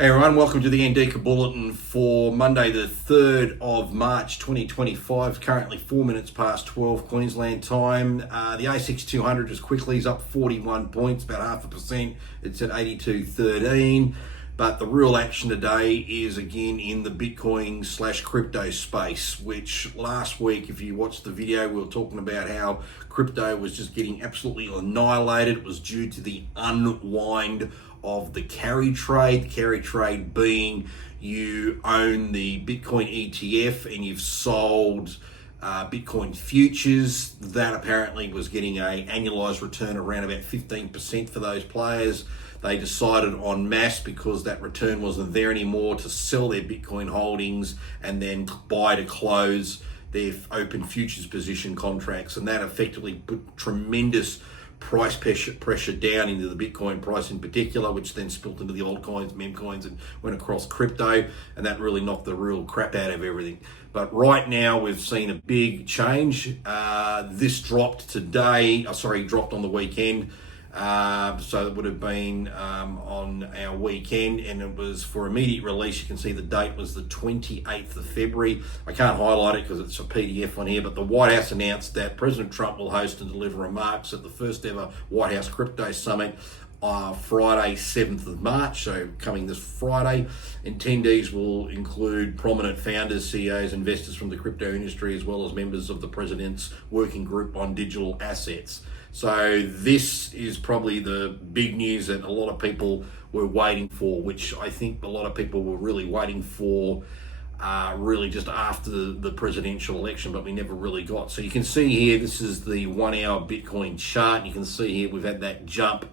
Hey everyone, welcome to the ANDIKA Bulletin for Monday the 3rd of March 2025, currently 4 minutes past 12 Queensland time. The ASX 200 just quickly is up 41 points, about 0.5%. It's at 82.13. But the real action today is again in the Bitcoin / crypto space, which last week, if you watched the video, we were talking about how crypto was just getting absolutely annihilated. It was due to the unwind of the carry trade being you own the Bitcoin ETF and you've sold Bitcoin futures. That apparently was getting a annualized return around about 15% for those players. They decided en masse, because that return wasn't there anymore, to sell their Bitcoin holdings and then buy to close their open futures position contracts, and that effectively put tremendous price pressure down into the Bitcoin price in particular, which then spilled into the altcoins, meme coins, and went across crypto, and that really knocked the real crap out of everything. But right now we've seen a big change. This dropped today, dropped on the weekend. So it would have been on our weekend, and it was for immediate release. You can see the date was the 28th of February. I can't highlight it because it's a PDF on here, but the White House announced that President Trump will host and deliver remarks at the first ever White House Crypto Summit Friday 7th of March, so coming this Friday. Attendees will include prominent founders, CEOs, investors from the crypto industry, as well as members of the President's Working Group on Digital Assets. So this is probably the big news that a lot of people were waiting for, which I think a lot of people were really waiting for really just after the presidential election, but we never really got. So you can see here, this is the 1 hour Bitcoin chart. You can see here we've had that jump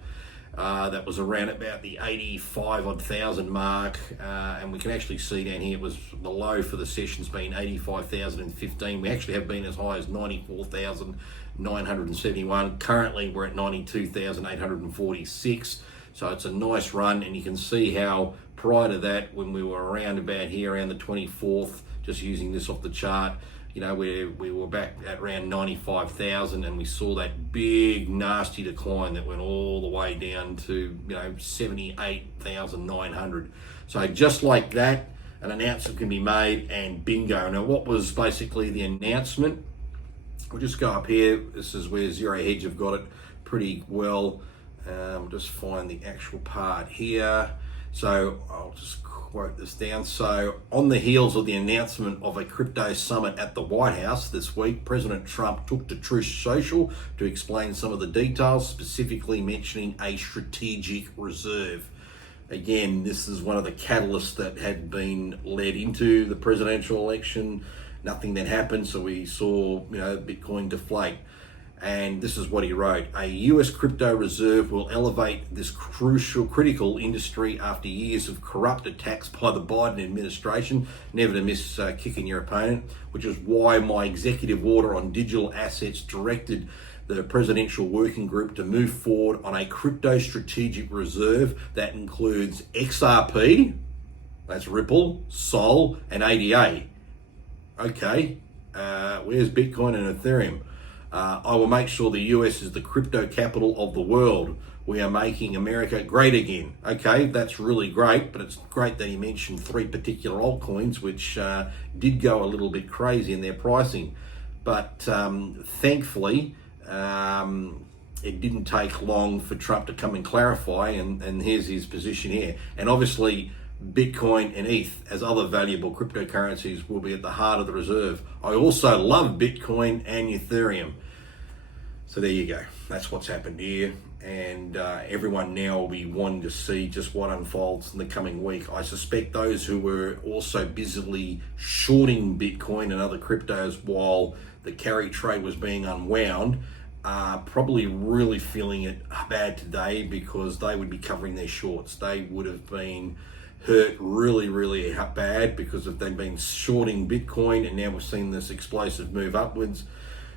that was around about the 85,000 mark, and we can actually see down here it was the low for the session's been 85,015. We actually have been as high as 94,971. Currently we're at 92,846, so it's a nice run. And you can see how prior to that, when we were around about here around the 24th, just using this off the chart, you know, we were back at around 95,000, and we saw that big nasty decline that went all the way down to 78,900. So just like that, an announcement can be made and bingo. Now, what was basically the announcement? We'll just go up here. This is where Zero Hedge have got it pretty well. Just find the actual part here. So I'll just quote this down. So on the heels of the announcement of a crypto summit at the White House this week, President Trump took to Truth Social to explain some of the details, specifically mentioning a strategic reserve. Again, this is one of the catalysts that had been led into the presidential election. Nothing then happened, so we saw Bitcoin deflate. And this is what he wrote: a US crypto reserve will elevate this critical industry after years of corrupt attacks by the Biden administration. Never to miss kicking your opponent, which is why my executive order on digital assets directed the Presidential Working Group to move forward on a crypto strategic reserve that includes XRP, that's Ripple, Sol, and ADA. Okay, where's Bitcoin and Ethereum? I will make sure the US is the crypto capital of the world. We are making America great again. Okay, that's really great, but it's great that he mentioned 3 particular altcoins, which did go a little bit crazy in their pricing. But thankfully, it didn't take long for Trump to come and clarify, and here's his position here. And obviously, Bitcoin and ETH as other valuable cryptocurrencies will be at the heart of the reserve. I also love Bitcoin and Ethereum. So there you go. That's what's happened here. And everyone now will be wanting to see just what unfolds in the coming week. I suspect those who were also busily shorting Bitcoin and other cryptos while the carry trade was being unwound are probably really feeling it bad today, because they would be covering their shorts. They would have been hurt really, really bad, because if they've been shorting Bitcoin and now we've seen this explosive move upwards,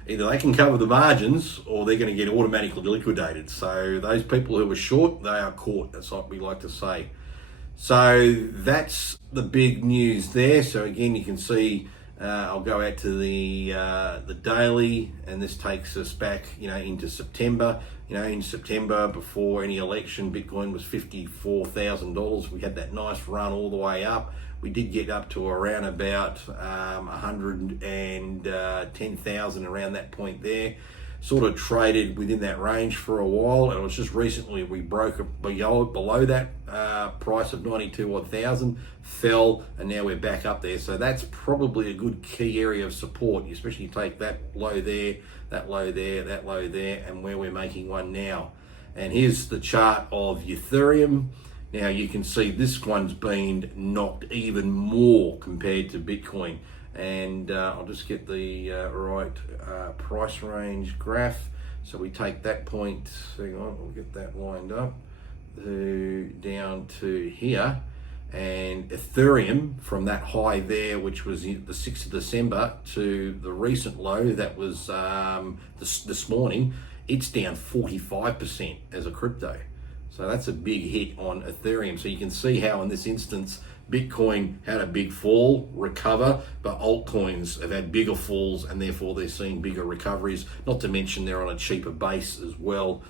either they can cover the margins or they're going to get automatically liquidated. So those people who were short, they are caught. That's what we like to say. So that's the big news there. So again, you can see I'll go out to the daily, and this takes us back, into September. In September, before any election, Bitcoin was $54,000. We had that nice run all the way up. We did get up to around about 110,000 around that point there. Sort of traded within that range for a while, and it was just recently we broke below that price of 92,000, fell, and now we're back up there. So that's probably a good key area of support, especially take that low there, that low there, that low there, and where we're making one now. And here's the chart of Ethereum. Now you can see this one's been knocked even more compared to Bitcoin. And I'll just get the right price range graph. So we take that point, hang on, we'll get that lined up, down to here. And Ethereum, from that high there, which was the 6th of December, to the recent low that was this morning, it's down 45% as a crypto. So that's a big hit on Ethereum. So you can see how in this instance, Bitcoin had a big fall, recover, but altcoins have had bigger falls, and therefore they're seeing bigger recoveries, not to mention they're on a cheaper base as well.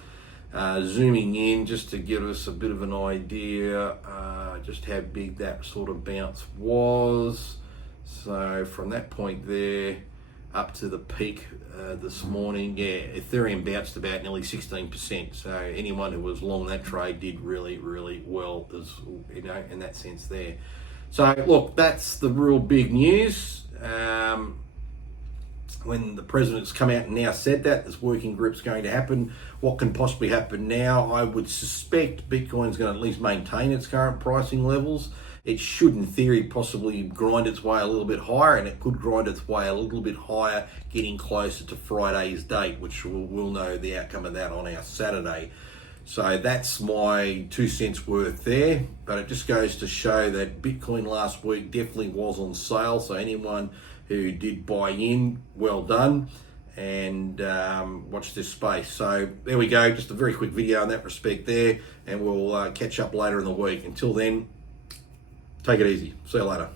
Zooming in just to give us a bit of an idea just how big that sort of bounce was. So from that point there up to the peak this morning, Ethereum bounced about nearly 16%. So anyone who was long that trade did really, really well, as in that sense there. So look, that's the real big news. When the president's come out and now said that this working group's going to happen, what can possibly happen now? I would suspect Bitcoin's going to at least maintain its current pricing levels. It should, in theory, possibly grind its way a little bit higher, and it could grind its way a little bit higher, getting closer to Friday's date, which we'll know the outcome of that on our Saturday. So that's my 2 cents worth there, but it just goes to show that Bitcoin last week definitely was on sale. So anyone who did buy in, well done, and watch this space. So there we go, just a very quick video in that respect there, and we'll catch up later in the week. Until then, take it easy. See you later.